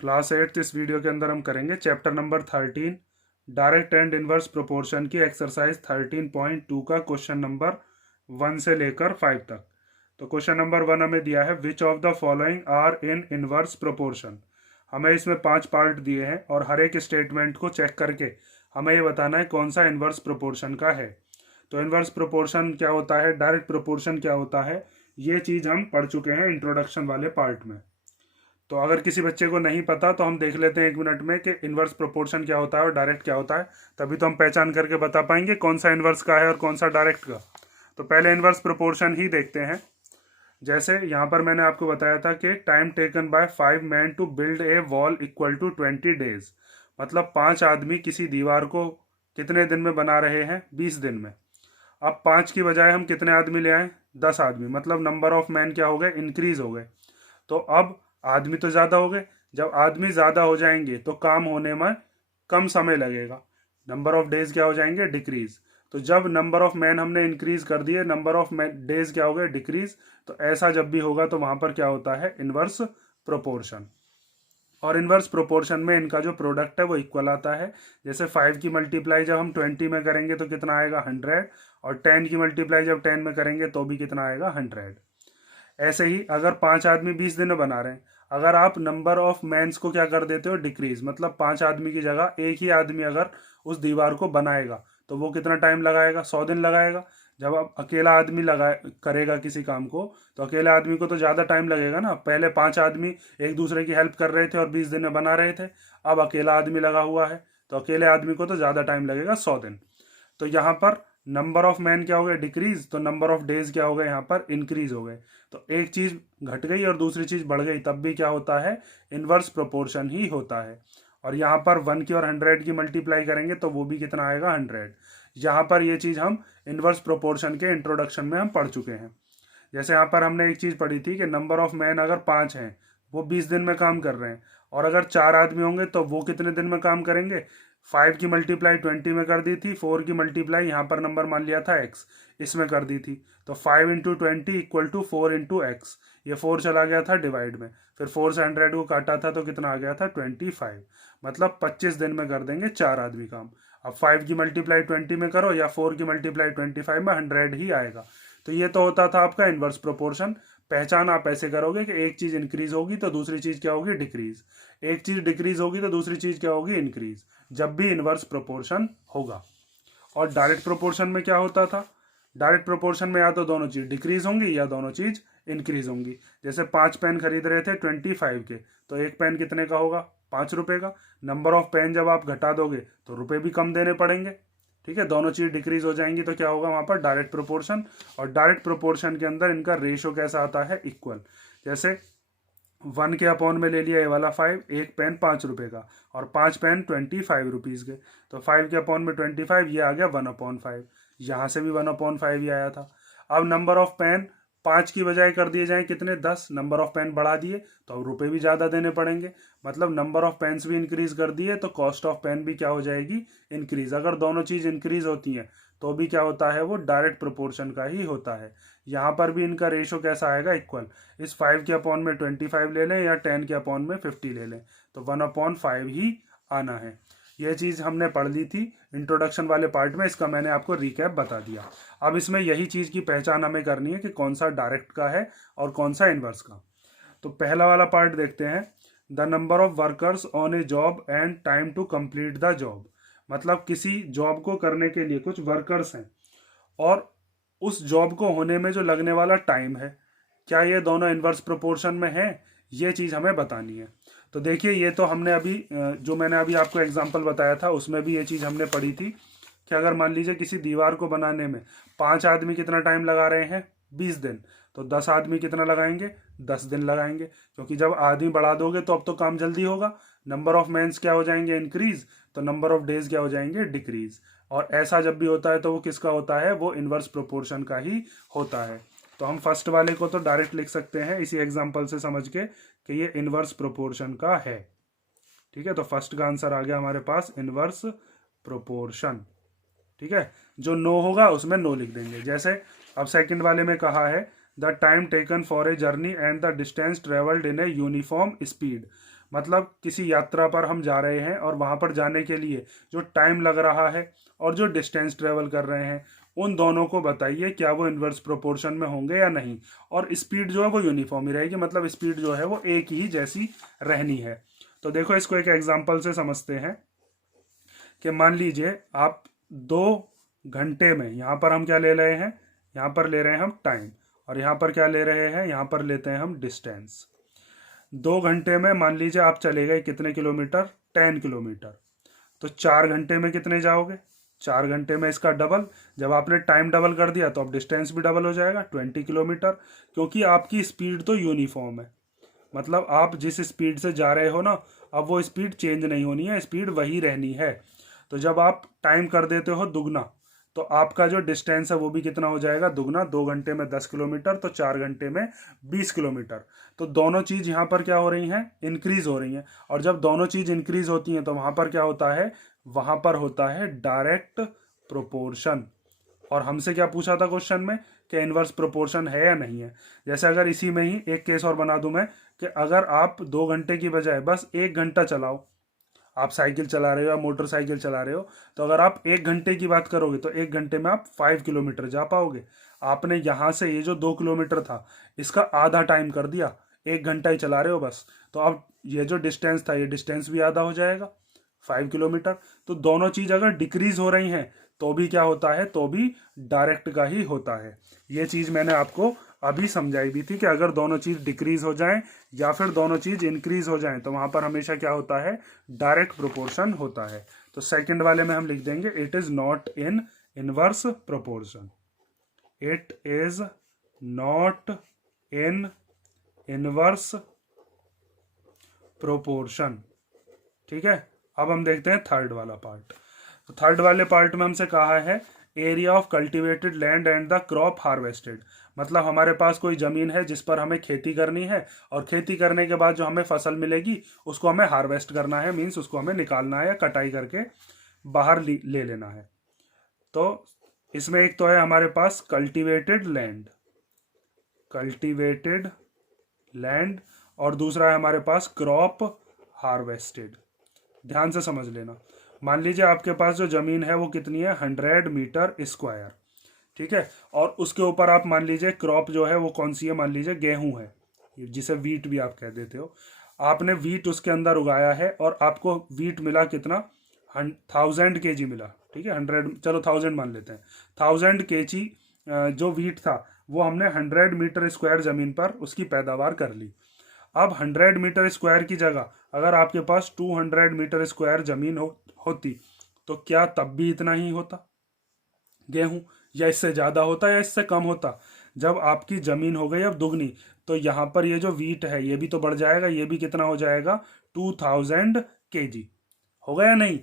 Class 8 इस video के अंदर हम करेंगे chapter number 13 direct and inverse proportion की एक्सरसाइज 13.2 का क्वेश्चन नंबर 1 से लेकर 5 तक। तो क्वेश्चन नंबर 1 हमें दिया है which of the following are in inverse proportion. हमें इसमें 5 पार्ट दिए हैं और हर एक स्टेटमेंट को चेक करके हमें ये बताना है कौन सा इनवर्स प्रोपोर्शन का है। तो इनवर्स प्रोपोर्शन क्या होता है, डायरेक्ट प्रोपोर्शन क्या होता है, ये चीज़ हम पढ़ चुके हैं इंट्रोडक्शन वाले पार्ट में। तो अगर किसी बच्चे को नहीं पता तो हम देख लेते हैं 1 मिनट में कि इनवर्स प्रोपोर्शन क्या होता है और डायरेक्ट क्या होता है, तभी तो हम पहचान करके बता पाएंगे कौन सा इनवर्स का है और कौन सा डायरेक्ट का। तो पहले इनवर्स प्रोपोर्शन ही देखते हैं। जैसे यहाँ पर मैंने आपको बताया था कि time taken by 5 man to build a wall equal to 20 days, मतलब 5 आदमी किसी दीवार को कितने दिन में बना रहे हैं, 20 दिन में। अब 5 की बजाय हम कितने आदमी ले आए, 10 आदमी, मतलब नंबर ऑफ मैन क्या हो गए, इंक्रीज हो गए। तो अब आदमी तो ज़्यादा हो गए, जब आदमी ज़्यादा हो जाएंगे तो काम होने में कम समय लगेगा, नंबर ऑफ डेज क्या हो जाएंगे, डिक्रीज। तो जब नंबर ऑफ मैन हमने इंक्रीज कर दिए, नंबर ऑफ डेज क्या हो गए, डिक्रीज। तो ऐसा जब भी होगा तो वहां पर क्या होता है, इनवर्स प्रोपोर्शन। और इनवर्स प्रोपोर्शन में इनका जो प्रोडक्ट है वो इक्वल आता है। जैसे 5 की मल्टीप्लाई जब हम 20 में करेंगे तो कितना आएगा, 100, और 10 की मल्टीप्लाई जब 10 में करेंगे तो भी कितना आएगा, 100। ऐसे ही अगर 5 आदमी 20 दिन में बना रहे हैं, अगर आप नंबर ऑफ मैन्स को क्या कर देते हो, डिक्रीज, मतलब 5 आदमी की जगह एक ही आदमी अगर उस दीवार को बनाएगा तो वो कितना टाइम लगाएगा, 100 दिन लगाएगा। जब आप अकेला आदमी लगा करेगा किसी काम को तो अकेले आदमी को तो ज़्यादा टाइम लगेगा ना। पहले 5 आदमी एक दूसरे की हेल्प कर रहे थे और 20 दिन में बना रहे थे, अब अकेला आदमी लगा हुआ है तो अकेले आदमी को तो ज़्यादा टाइम लगेगा, 100 दिन। तो यहाँ पर नंबर ऑफ मैन क्या हो गए, डिक्रीज, तो नंबर ऑफ डेज क्या हो गए, यहाँ पर इंक्रीज हो गए। तो एक चीज घट गई और दूसरी चीज बढ़ गई, तब भी क्या होता है, इनवर्स प्रोपोर्शन ही होता है। और यहाँ पर 1 की और 100 की मल्टीप्लाई करेंगे तो वो भी कितना आएगा, 100। यहाँ पर ये चीज हम इनवर्स प्रोपोर्शन के इंट्रोडक्शन में हम पढ़ चुके हैं। जैसे यहाँ पर हमने एक चीज पढ़ी थी कि नंबर ऑफ मैन अगर 5 हैं, वो 20 दिन में काम कर रहे हैं, और अगर 4 आदमी होंगे तो वो कितने दिन में काम करेंगे। 5 की मल्टीप्लाई 20 में कर दी थी, 4 की मल्टीप्लाई यहाँ पर नंबर मान लिया था x, इसमें कर दी थी। तो 5 into 20 equal to 4 into x, ये 4 चला गया था डिवाइड में, फिर 4 से 100 को काटा था तो कितना आ गया था, 25। मतलब 25 दिन में कर देंगे 4 आदमी काम। अब 5 की मल्टीप्लाई 20 में करो या 4 की मल्टीप्लाई 25 में, 100 ही आएगा। तो ये तो होता था आपका इनवर्स प्रोपोर्शन। पहचान आप ऐसे करोगे कि एक चीज इंक्रीज होगी तो दूसरी चीज क्या होगी, डिक्रीज, एक चीज डिक्रीज होगी तो दूसरी चीज क्या होगी, इंक्रीज, जब भी इनवर्स प्रोपोर्शन होगा। और डायरेक्ट प्रोपोर्शन में क्या होता था, डायरेक्ट प्रोपोर्शन में या तो दोनों चीज डिक्रीज होंगी या दोनों चीज इंक्रीज होंगी। जैसे 5 पेन खरीद रहे थे 25 के, तो एक पेन कितने का होगा, 5 रुपए का। नंबर ऑफ पेन जब आप घटा दोगे तो रुपए भी कम देने पड़ेंगे, ठीक है। दोनों चीज डिक्रीज हो जाएंगी तो क्या होगा वहां पर, डायरेक्ट प्रोपोर्शन। और डायरेक्ट प्रोपोर्शन के अंदर इनका रेशो कैसा आता है, इक्वल। जैसे 1 के अपॉन में ले लिया ये वाला 5, एक पेन 5 रुपए का, और 5 पेन 25 रुपीज के, तो 5 के अपॉन में 25, ये आ गया 1/5। यहाँ से भी 1/5 ही आया था। अब नंबर ऑफ पेन 5 की बजाय कर दिए जाए कितने, 10, नंबर ऑफ पेन बढ़ा दिए तो अब रुपए भी ज़्यादा देने पड़ेंगे, मतलब नंबर ऑफ पेन्स भी इंक्रीज कर दिए तो कॉस्ट ऑफ पेन भी क्या हो जाएगी, इंक्रीज। अगर दोनों चीज़ इंक्रीज होती हैं तो भी क्या होता है, वो डायरेक्ट प्रोपोर्शन का ही होता है। यहाँ पर भी इनका रेशो कैसा आएगा, इक्वल। इस 5 के अपॉन में 25 ले लें या 10 के अपॉन में 50 ले लें, तो 1/5 ही आना है। यह चीज़ हमने पढ़ ली थी इंट्रोडक्शन वाले पार्ट में, इसका मैंने आपको रिकैप बता दिया। अब इसमें यही चीज़ की पहचान हमें करनी है कि कौन सा डायरेक्ट का है और कौन सा इनवर्स का। तो पहला वाला पार्ट देखते हैं, the number of workers on a job and time to complete the job. मतलब किसी जॉब को करने के लिए कुछ वर्कर्स हैं और उस जॉब को होने में जो लगने वाला टाइम है, क्या ये दोनों इनवर्स प्रोपोर्शन में है, ये चीज़ हमें बतानी है। तो देखिए, ये तो हमने अभी जो मैंने अभी आपको एग्जांपल बताया था उसमें भी ये चीज़ हमने पढ़ी थी कि अगर मान लीजिए किसी दीवार को बनाने में 5 आदमी कितना टाइम लगा रहे हैं, 20 दिन, तो 10 आदमी कितना लगाएंगे, 10 दिन लगाएंगे। क्योंकि जब आदमी बढ़ा दोगे तो अब तो काम जल्दी होगा, नंबर ऑफ मैन्स क्या हो जाएंगे, इंक्रीज, तो नंबर ऑफ डेज क्या हो जाएंगे, डिक्रीज। और ऐसा जब भी होता है तो वो किसका होता है, वो इनवर्स प्रोपोर्शन का ही होता है। तो हम फर्स्ट वाले को तो डायरेक्ट लिख सकते हैं इसी एग्जांपल से समझ के कि ये इनवर्स प्रोपोर्शन का है, ठीक है। तो फर्स्ट का आंसर आ गया हमारे पास, इनवर्स प्रोपोर्शन, ठीक है। जो नो होगा उसमें नो लिख देंगे। जैसे अब सेकंड वाले में कहा है the time taken for a journey and the distance travelled in a uniform speed. मतलब किसी यात्रा पर हम जा रहे हैं और वहां पर जाने के लिए जो टाइम लग रहा है और जो डिस्टेंस ट्रेवल कर रहे हैं, उन दोनों को बताइए क्या वो इन्वर्स प्रोपोर्शन में होंगे या नहीं। और स्पीड जो है वो यूनिफॉर्म ही रहेगी, मतलब स्पीड जो है वो एक ही जैसी रहनी है। तो देखो इसको एक एग्जांपल से समझते हैं कि मान लीजिए आप 2 घंटे में, यहाँ पर हम क्या ले रहे हैं, यहाँ पर ले रहे हैं हम टाइम, और यहाँ पर क्या ले रहे हैं, यहाँ पर लेते हैं हम डिस्टेंस। 2 घंटे में मान लीजिए आप चले गए कितने किलोमीटर, 10 किलोमीटर। तो 4 घंटे में कितने जाओगे, 4 घंटे में इसका डबल। जब आपने टाइम डबल कर दिया तो अब डिस्टेंस भी डबल हो जाएगा, 20 किलोमीटर। क्योंकि आपकी स्पीड तो यूनिफॉर्म है, मतलब आप जिस स्पीड से जा रहे हो ना, अब वो स्पीड चेंज नहीं होनी है, स्पीड वही रहनी है। तो जब आप टाइम कर देते हो दुगना, तो आपका जो डिस्टेंस है वो भी कितना हो जाएगा, दुगना। 2 घंटे में 10 किलोमीटर, तो 4 घंटे में 20 किलोमीटर। तो दोनों चीज यहाँ पर क्या हो रही हैं, इंक्रीज हो रही हैं। और जब दोनों चीज इंक्रीज होती हैं तो वहां पर क्या होता है, वहां पर होता है डायरेक्ट प्रोपोर्शन। और हमसे क्या पूछा था क्वेश्चन में कि इनवर्स प्रोपोर्शन है या नहीं है। जैसे अगर इसी में ही एक केस और बना दूं मैं, कि अगर आप 2 घंटे की बजाय बस 1 घंटा चलाओ, आप साइकिल चला रहे हो या मोटरसाइकिल चला रहे हो, तो अगर आप 1 घंटे की बात करोगे तो 1 घंटे में आप 5 किलोमीटर जा पाओगे। आपने यहाँ से ये जो 2 किलोमीटर था इसका आधा टाइम कर दिया, 1 घंटा ही चला रहे हो बस, तो अब ये जो डिस्टेंस था ये डिस्टेंस भी आधा हो जाएगा, 5 किलोमीटर। तो दोनों चीज अगर डिक्रीज हो रही हैं तो भी क्या होता है, तो भी डायरेक्ट का ही होता है। ये चीज मैंने आपको अभी समझाई भी थी कि अगर दोनों चीज डिक्रीज हो जाएं या फिर दोनों चीज इंक्रीज हो जाएं तो वहां पर हमेशा क्या होता है, डायरेक्ट प्रोपोर्शन होता है। तो सेकंड वाले में हम लिख देंगे it is not in inverse proportion, it is not in inverse proportion. ठीक है, अब हम देखते हैं थर्ड वाला पार्ट। तो थर्ड वाले पार्ट में हमसे कहा है area of cultivated land and the crop harvested. मतलब हमारे पास कोई जमीन है जिस पर हमें खेती करनी है, और खेती करने के बाद जो हमें फसल मिलेगी उसको हमें हार्वेस्ट करना है, मीन्स उसको हमें निकालना है या कटाई करके बाहर ले लेना है। तो इसमें एक तो है हमारे पास कल्टिवेटेड लैंड, कल्टिवेटेड लैंड, और दूसरा है हमारे पास क्रॉप हार्वेस्टेड। ध्यान से समझ लेना। मान लीजिए आपके पास जो जमीन है वो कितनी है, 100 मीटर स्क्वायर। ठीक है, और उसके ऊपर आप मान लीजिए क्रॉप जो है वो कौन सी है, मान लीजिए गेहूं है, जिसे वीट भी आप कह देते हो। आपने वीट उसके अंदर उगाया है और आपको वीट मिला कितना, 1000 kg मिला। ठीक है, 100, चलो 1000 मान लेते हैं। 1000 kg जो वीट था वो हमने 100 मीटर स्क्वायर जमीन पर उसकी पैदावार कर ली। अब 100 मीटर स्क्वायर की जगह अगर आपके पास 200 मीटर स्क्वायर जमीन होती तो क्या तब भी इतना ही होता गेहूं, या इससे ज्यादा होता या इससे कम होता। जब आपकी जमीन हो गई अब दुगनी, तो यहाँ पर ये जो वीट है ये भी तो बढ़ जाएगा, ये भी कितना हो जाएगा, 2000 kg हो गया नहीं।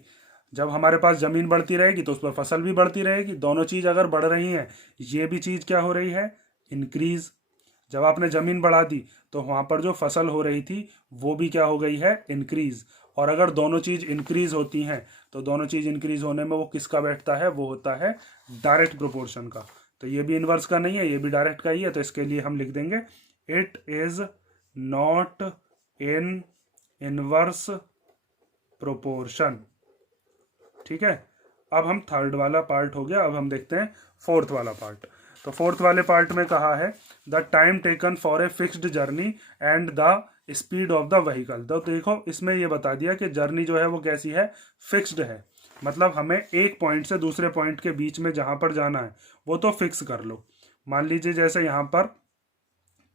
जब हमारे पास जमीन बढ़ती रहेगी तो उस पर फसल भी बढ़ती रहेगी, दोनों चीज अगर बढ़ रही हैं, ये भी चीज क्या हो रही है, इंक्रीज। जब आपने जमीन बढ़ा दी तो वहां पर जो फसल हो रही थी वो भी क्या हो गई है, इंक्रीज। और अगर दोनों चीज इंक्रीज होती हैं तो दोनों चीज इंक्रीज होने में वो किसका बैठता है, वो होता है डायरेक्ट प्रोपोर्शन का। तो ये भी इनवर्स का नहीं है, ये भी डायरेक्ट का ही है। तो इसके लिए हम लिख देंगे it is not in inverse proportion. ठीक है, अब हम थर्ड वाला पार्ट हो गया, अब हम देखते हैं फोर्थ वाला पार्ट। तो फोर्थ वाले पार्ट में कहा है the time taken for a fixed journey and the speed of the vehicle. तो देखो इसमें ये बता दिया कि जर्नी जो है वो कैसी है, फिक्स्ड है। मतलब हमें एक पॉइंट से दूसरे पॉइंट के बीच में जहां पर जाना है वो तो फिक्स कर लो। मान लीजिए जैसे यहाँ पर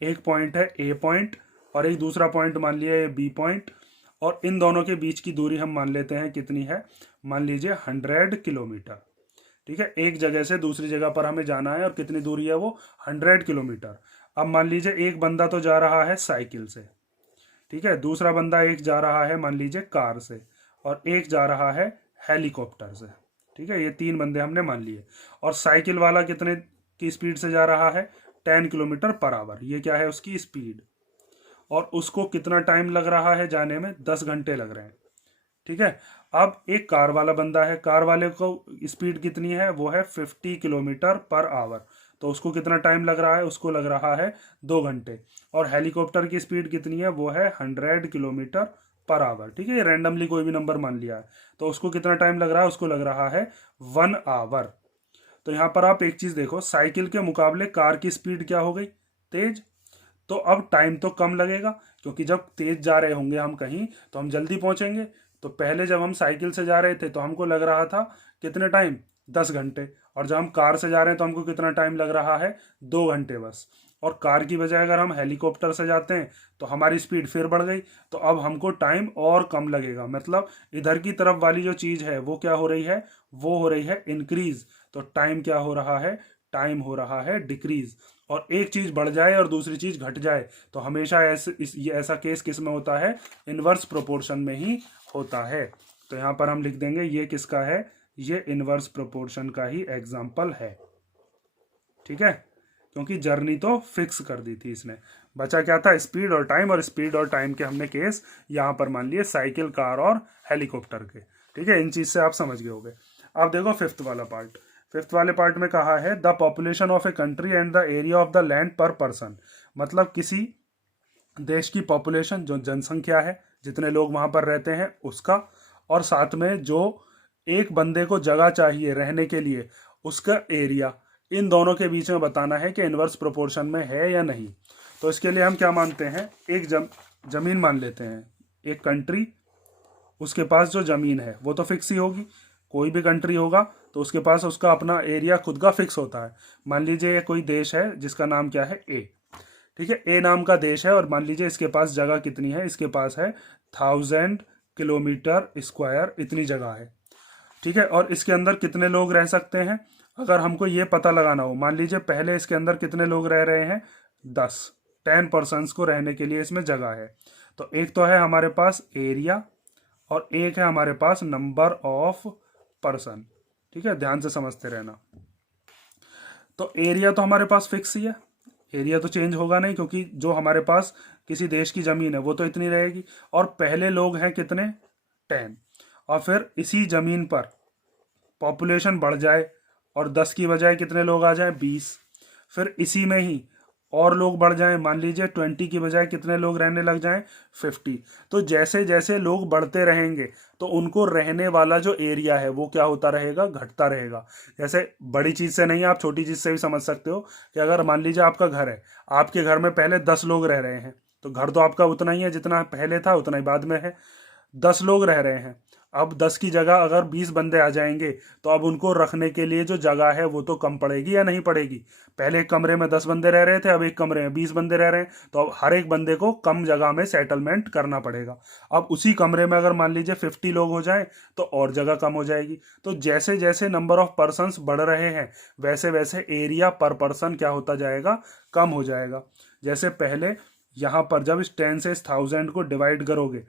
एक पॉइंट है ए पॉइंट और एक दूसरा पॉइंट मान लिया ये बी पॉइंट, और इन दोनों के बीच की दूरी हम मान लेते हैं कितनी है, मान लीजिए 100 किलोमीटर। ठीक है, एक जगह से दूसरी जगह पर हमें जाना है और कितनी दूरी है वो, 100 किलोमीटर। अब मान लीजिए एक बंदा तो जा रहा है साइकिल से, ठीक है, दूसरा बंदा एक जा रहा है मान लीजिए कार से, और एक जा रहा है हेलीकॉप्टर से। ठीक है, ये 3 बंदे हमने मान लिए। और साइकिल वाला कितने की स्पीड से जा रहा है, 10 km/h। ये क्या है उसकी स्पीड, और उसको कितना टाइम लग रहा है जाने में, 10 घंटे लग रहे हैं। ठीक है, अब एक कार वाला बंदा है, कार वाले को स्पीड कितनी है, वो है 50 km/h। तो उसको कितना टाइम लग रहा है, उसको लग रहा है 2 घंटे। और हेलीकॉप्टर की स्पीड कितनी है, वो है 100 km/h। ठीक है, ये रैंडमली कोई भी नंबर मान लिया है। तो उसको कितना टाइम लग रहा है, उसको लग रहा है 1 आवर। तो यहाँ पर आप एक चीज देखो, साइकिल के मुकाबले कार की स्पीड क्या हो गई, तेज। तो अब टाइम तो कम लगेगा, क्योंकि जब तेज जा रहे होंगे हम कहीं तो हम जल्दी पहुंचेंगे। तो पहले जब हम साइकिल से जा रहे थे तो हमको लग रहा था कितने टाइम, 10 घंटे। और जब हम कार से जा रहे हैं तो हमको कितना टाइम लग रहा है, 2 घंटे बस। और कार की बजाय अगर हम हेलीकॉप्टर से जाते हैं तो हमारी स्पीड फिर बढ़ गई, तो अब हमको टाइम और कम लगेगा। मतलब इधर की तरफ वाली जो चीज है वो क्या हो रही है, वो हो रही है इंक्रीज। तो टाइम क्या हो रहा है, टाइम हो रहा है डिक्रीज। और एक चीज बढ़ जाए और दूसरी चीज घट जाए तो हमेशा ये ऐसा केस किस में होता है, इनवर्स प्रोपोर्शन में ही होता है। तो यहां पर हम लिख देंगे ये किसका है, ये इनवर्स प्रोपोर्शन का ही एग्जाम्पल है। ठीक है, क्योंकि जर्नी तो फिक्स कर दी थी इसने, बचा क्या था, स्पीड और टाइम। और स्पीड और टाइम के हमने केस यहां पर मान लिए साइकिल, कार और हेलीकॉप्टर के। ठीक है, इन चीज से आप समझ गए होंगे। अब देखो फिफ्थ वाला पार्ट। फिफ्थ वाले पार्ट में कहा है the population of a country and the area of the land पर पर्सन। मतलब किसी देश की पॉपुलेशन, जो जनसंख्या है, जितने लोग वहां पर रहते हैं उसका, और साथ में जो एक बंदे को जगह चाहिए रहने के लिए उसका एरिया, इन दोनों के बीच में बताना है कि इनवर्स प्रोपोर्शन में है या नहीं। तो इसके लिए हम क्या मानते हैं, एक जमीन मान लेते हैं, एक कंट्री, उसके पास जो जमीन है वो तो फिक्स ही होगी। कोई भी कंट्री होगा तो उसके पास उसका अपना एरिया खुद का फिक्स होता है। मान लीजिए कोई देश है जिसका नाम क्या है, ए। ठीक है, ए नाम का देश है और मान लीजिए इसके पास जगह कितनी है, इसके पास है 1000 km² इतनी जगह है। ठीक है, और इसके अंदर कितने लोग रह सकते हैं, अगर हमको ये पता लगाना हो, मान लीजिए पहले इसके अंदर कितने लोग रह रहे हैं, 10 पर्सन्स को रहने के लिए इसमें जगह है। तो एक तो है हमारे पास एरिया और एक है हमारे पास नंबर ऑफ पर्सन। ठीक है, ध्यान से समझते रहना। तो एरिया तो हमारे पास फिक्स ही है, एरिया तो चेंज होगा नहीं, क्योंकि जो हमारे पास किसी देश की जमीन है वो तो इतनी रहेगी। और पहले लोग हैं कितने, 10। और फिर इसी जमीन पर पॉपुलेशन बढ़ जाए और 10 की बजाय कितने लोग आ जाए, 20। फिर इसी में ही और लोग बढ़ जाएं, मान लीजिए 20 की बजाय कितने लोग रहने लग जाएं, 50। तो जैसे जैसे लोग बढ़ते रहेंगे तो उनको रहने वाला जो एरिया है वो क्या होता रहेगा, घटता रहेगा। जैसे बड़ी चीज से नहीं, आप छोटी चीज से भी समझ सकते हो कि अगर मान लीजिए आपका घर है, आपके घर में पहले 10 लोग रह रहे हैं, तो घर तो आपका उतना ही है जितना पहले था, उतना ही बाद में है। 10 लोग रह रहे हैं, अब 10 की जगह अगर 20 बंदे आ जाएंगे तो अब उनको रखने के लिए जो जगह है वो तो कम पड़ेगी या नहीं पड़ेगी। पहले एक कमरे में 10 बंदे रह रहे थे, अब एक कमरे में 20 बंदे रह रहे हैं, तो अब हर एक बंदे को कम जगह में सेटलमेंट करना पड़ेगा। अब उसी कमरे में अगर मान लीजिए 50 लोग हो जाएं तो और जगह कम हो जाएगी। तो जैसे जैसे नंबर ऑफ पर्सन्स बढ़ रहे हैं वैसे वैसे एरिया पर पर्सन क्या होता जाएगा, कम हो जाएगा। जैसे पहले यहाँ पर जब इस 10 से इस 1000 को डिवाइड करोगे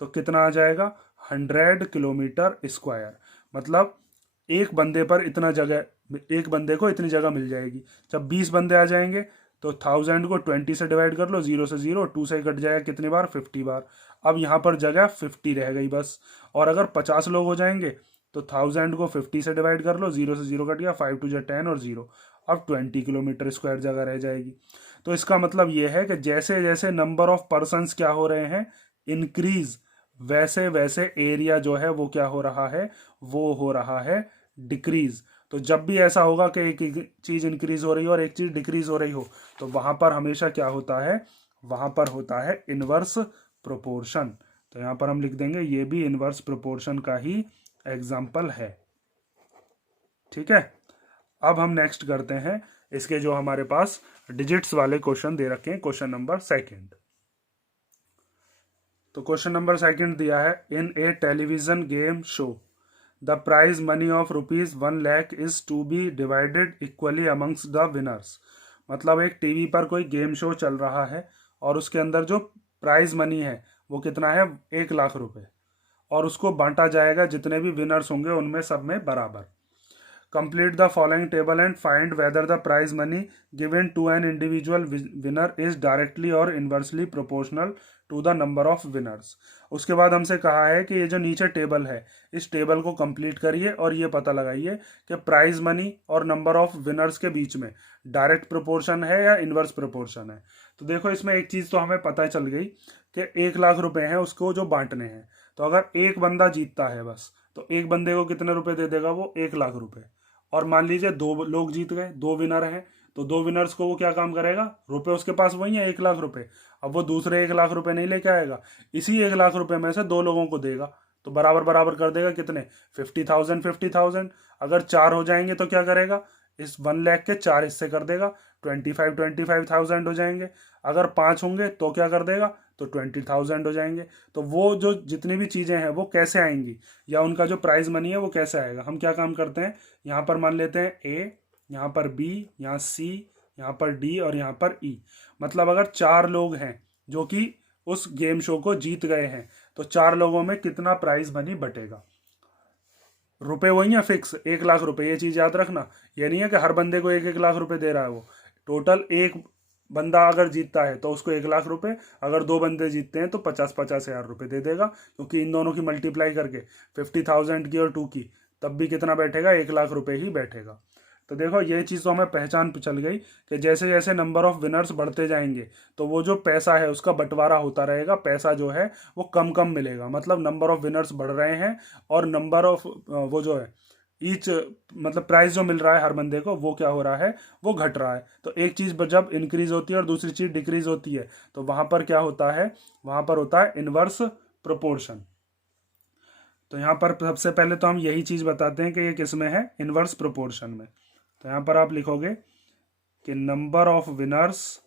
तो कितना आ जाएगा, 100 km²। मतलब एक बंदे पर इतना जगह, एक बंदे को इतनी जगह मिल जाएगी। जब 20 बंदे आ जाएंगे तो 1000 को 20 से डिवाइड कर लो, 0 से 0, 2 से कट जाएगा कितनी बार, 50 बार। अब यहाँ पर जगह 50 रह गई बस। और अगर 50 लोग हो जाएंगे तो 1000 को 50 से डिवाइड कर लो, 0 से 0 कट गया, 5 2 10 और 0। अब 20 km² जगह रह जाएगी। तो इसका मतलब ये है कि जैसे जैसे नंबर ऑफ पर्सन्स क्या हो रहे हैं, इंक्रीज, वैसे वैसे एरिया जो है वो क्या हो रहा है, वो हो रहा है डिक्रीज। तो जब भी ऐसा होगा कि एक चीज इंक्रीज हो रही हो और एक चीज डिक्रीज हो रही हो तो वहां पर हमेशा क्या होता है, वहां पर होता है इनवर्स प्रोपोर्शन। तो यहां पर हम लिख देंगे ये भी इनवर्स प्रोपोर्शन का ही एग्जाम्पल है। ठीक है, अब हम नेक्स्ट करते हैं इसके जो हमारे पास डिजिट्स वाले क्वेश्चन दे रखे हैं, क्वेश्चन नंबर 2। तो क्वेश्चन नंबर 2 दिया है, in a television game show the prize money of ₹1,00,000 is to be divided equally amongst the winners. मतलब एक टीवी पर कोई गेम शो चल रहा है और उसके अंदर जो प्राइज मनी है वो कितना है, 1,00,000 रुपए, और उसको बांटा जाएगा जितने भी विनर्स होंगे उनमें सब में बराबर। Complete the following table and find whether the prize money given to an individual winner is directly और inversely proportional to the number of winners. उसके बाद हमसे कहा है कि ये जो नीचे टेबल है इस टेबल को कंप्लीट करिए और ये पता लगाइए कि प्राइज मनी और नंबर ऑफ विनर्स के बीच में डायरेक्ट प्रोपोर्शन है या इनवर्स प्रोपोर्शन है। तो देखो इसमें एक चीज़ तो हमें पता चल गई कि 1 लाख रुपए हैं उसको जो बांटने हैं। तो अगर एक बंदा जीतता है बस तो एक बंदे को कितने रुपए दे देगा वो 1 लाख रुपए। और मान लीजिए 2 लोग जीत गए, 2 विनर हैं, तो 2 विनर्स को वो क्या काम करेगा, रुपए उसके पास वही है 1 लाख रुपए। अब वो दूसरे 1 लाख रुपए नहीं लेके आएगा, इसी 1 लाख रुपए में से 2 लोगों को देगा। तो बराबर बराबर कर देगा कितने, 50,000 50,000। अगर 4 हो जाएंगे तो क्या करेगा, इस 1 लाख के 4 हिस्से कर देगा, 25,000 हो जाएंगे। अगर 5 होंगे तो क्या कर देगा, तो 20,000 हो जाएंगे। तो वो जो जितनी भी चीज़ें हैं वो कैसे आएंगी या उनका जो प्राइज मनी है वो कैसे आएगा, हम क्या काम करते हैं, यहाँ पर मान लेते हैं ए, यहाँ पर बी, यहाँ सी, यहाँ पर डी और यहाँ पर ई। मतलब अगर 4 लोग हैं जो कि उस गेम शो को जीत गए हैं तो 4 लोगों में कितना प्राइज मनी बटेगा। रुपए वही है फिक्स 1 लाख रुपए, ये चीज़ याद रखना। ये नहीं है कि हर बंदे को 1-1 लाख रुपए दे रहा है वो। टोटल एक बंदा अगर जीतता है तो उसको 1 लाख रुपए, अगर 2 बंदे जीतते हैं तो 50-50 हज़ार रुपए दे देगा, क्योंकि इन दोनों की मल्टीप्लाई करके 50,000 की और 2 की तब भी कितना बैठेगा, 1 लाख रुपए ही बैठेगा। तो देखो ये चीज़ तो हमें पहचान चल गई कि जैसे जैसे नंबर ऑफ विनर्स बढ़ते जाएंगे तो वो जो पैसा है उसका बंटवारा होता रहेगा, पैसा जो है वो कम कम मिलेगा। मतलब नंबर ऑफ विनर्स बढ़ रहे हैं और नंबर ऑफ वो जो है ईच मतलब प्राइस जो मिल रहा है हर बंदे को वो क्या हो रहा है, वो घट रहा है। तो एक चीज़ जब इंक्रीज होती है और दूसरी चीज़ डिक्रीज होती है तो वहां पर क्या होता है, वहां पर होता है इनवर्स प्रोपोर्शन। तो यहाँ पर सबसे पहले तो हम यही चीज़ बताते हैं कि ये किस में है, इनवर्स प्रोपोर्शन में। तो यहाँ पर आप लिखोगे कि number of winners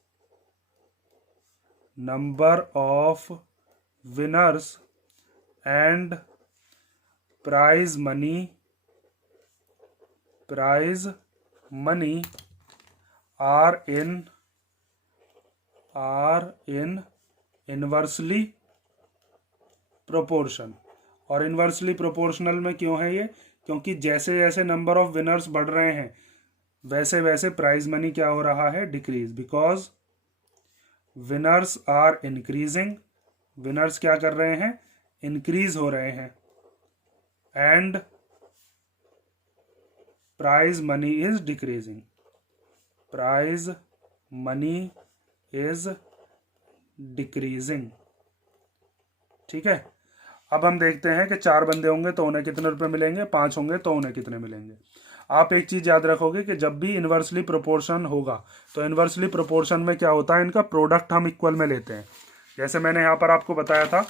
and prize money are in inversely proportion. और इनवर्सली प्रोपोर्शनल में क्यों है ये, क्योंकि जैसे जैसे नंबर ऑफ विनर्स बढ़ रहे हैं वैसे वैसे प्राइज मनी क्या हो रहा है, decrease. Because winners are increasing, winners क्या कर रहे हैं, इंक्रीज हो रहे हैं, and prize money is decreasing, prize money is decreasing. ठीक है। अब हम देखते हैं कि 4 बंदे होंगे तो उन्हें कितने रुपए मिलेंगे, 5 होंगे तो उन्हें कितने मिलेंगे। आप एक चीज याद रखोगे कि जब भी इनवर्सली प्रोपोर्शन होगा तो इनवर्सली प्रोपोर्शन में क्या होता है, इनका प्रोडक्ट हम इक्वल में लेते हैं। जैसे मैंने यहाँ पर आपको बताया था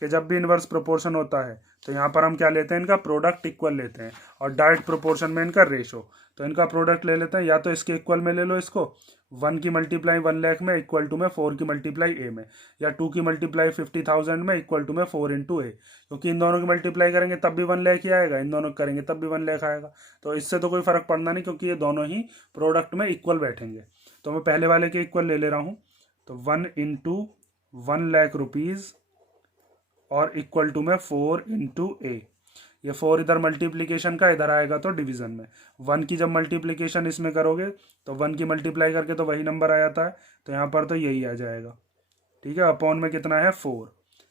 कि जब भी इनवर्स प्रोपोर्शन होता है तो यहाँ पर हम क्या लेते हैं, इनका प्रोडक्ट इक्वल लेते हैं, और डायरेक्ट प्रोपोर्शन में इनका रेशो। तो इनका प्रोडक्ट ले लेते हैं, या तो इसके इक्वल में ले लो इसको, 1 की मल्टीप्लाई 1 लाख में इक्वल टू में 4 की मल्टीप्लाई ए में, या 2 की मल्टीप्लाई 50,000 में इक्वल टू में 4 इंटू ए। क्योंकि इन दोनों की मल्टीप्लाई करेंगे तब भी 1 लाख ही आएगा, इन दोनों करेंगे तब भी 1 लाख आएगा। तो इससे तो कोई फर्क पड़ना नहीं, क्योंकि ये दोनों ही प्रोडक्ट में इक्वल बैठेंगे। तो मैं पहले वाले के इक्वल ले रहा हूँ, तो 1 इंटू 1 लाख रुपीज़ और इक्वल टू में 4 इंटू ए। ये 4 इधर मल्टीप्लीकेशन का, इधर आएगा तो डिवीजन में। 1 की जब मल्टीप्लीकेशन इसमें करोगे तो 1 की मल्टीप्लाई करके तो वही नंबर आ जाता है, तो यहाँ पर तो यही आ जाएगा। ठीक है। अपॉन में कितना है, 4